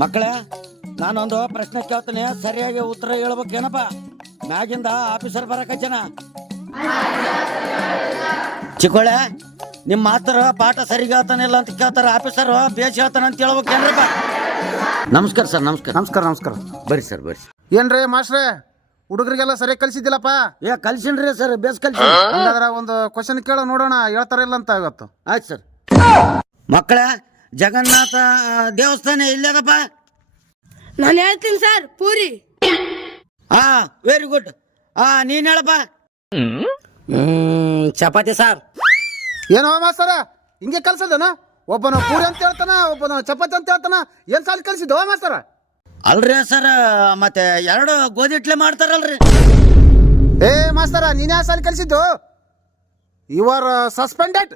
ಮಕ್ಕಳೇ, ನಾನೊಂದು ಪ್ರಶ್ನೆ ಕೇಳ್ತೀನಿ, ಸರಿಯಾಗಿ ಉತ್ತರ ಹೇಳ್ಬೇಕೇನಪ್ಪ. ಮ್ಯಾಗಿಂದ ಆಫೀಸರ್ ಬರಕಜ್ಜನ. ಚಿಕ್ಕೋಳೆ, ನಿಮ್ಮ ಮಾಸ್ತರ ಪಾಠ ಸರಿಗೆ ಹೇಳ್ತಾನಿಲ್ಲ ಅಂತ ಕೇಳ್ತಾರ, ಆಫೀಸರ್ ಬೇಸ್ ಹೇಳ್ತಾನ ಅಂತ ಹೇಳ್ಬೇಕೇನ್ರಪ್ಪ? ನಮಸ್ಕಾರ ಸರ್. ನಮಸ್ಕಾರ. ಬರ್ರಿ ಸರ್, ಬರ್ರಿ. ಏನ್ರಿ ಮಾಸ್ಟ್ರೆ, ಹುಡುಗರಿಗೆಲ್ಲ ಸರಿಯಾಗಿ ಕಲಿಸಿದ್ದಿಲ್ಲಪ್ಪ? ಕಲ್ಸಿನ್ರಿ ಸರ್, ಬೇಸ್ ಕಲ್ಸಿ. ಹಂಗಾದ್ರೆ ಒಂದು ಕ್ವಶನ್ ಕೇಳ ನೋಡೋಣ, ಹೇಳ್ತಾರ ಇಲ್ಲ ಅಂತ ಇವತ್ತು. ಆಯ್ತು ಸರ್. ಮಕ್ಕಳೇ, ಜಗನ್ನಾಥ ದೇವಸ್ಥಾನ ಇಲ್ಲದಪ್ಪ? ನಾನು ಹೇಳ್ತೀನಿ ಸರ್, ಪೂರಿ. Very good. ನೀನ್ ಹೇಳಪ್ಪ. ಚಪಾತಿ ಸರ್. ಏನೋ ಮಾಸ್ತರ, ಹಿಂಗೆ ಕಲ್ಸದನ? ಒಬ್ಬನ ಪೂರಿ ಅಂತ ಹೇಳ್ತಾನ, ಒಬ್ಬನ ಚಪಾತಿ ಅಂತ ಹೇಳ್ತಾನ. ಏನ್ ಸಾಲಿ ಕಲ್ಸಿದ್ದವ ಮಾಸ್ತರ? ಅಲ್ರಿ ಸರ್, ಮತ್ತೆ ಎರಡು ಗೋಧಿ ಇಟ್ಲೆ ಮಾಡ್ತಾರಲ್ರಿ. ಏ ಮಾಸ್ತರ, ನೀನ್ ಯಾವ ಸಾಲಿ ಕಲ್ಸಿದ್ದು? You are suspended.